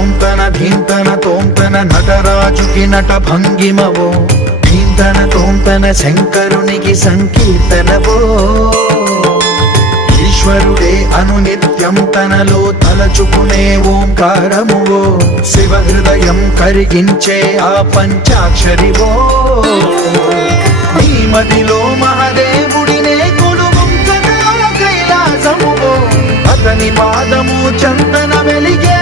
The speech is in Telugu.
తోంతన ధీంతన తోంతన నటరాజుకి నట భంగిమవో ధీంతన తోంతన శంకరునికి సంకీర్తనవో ఈశ్వరుడే అనునిత్యం తనలో తలచుకునే ఓంకారమువో శివ హృదయం కరిగించే ఆ పంచాక్షరివో నీ మదిలో మహాదేవుడినే కొలువుంచగా కైలాసమువో అతని పాదము చందన వెలిగే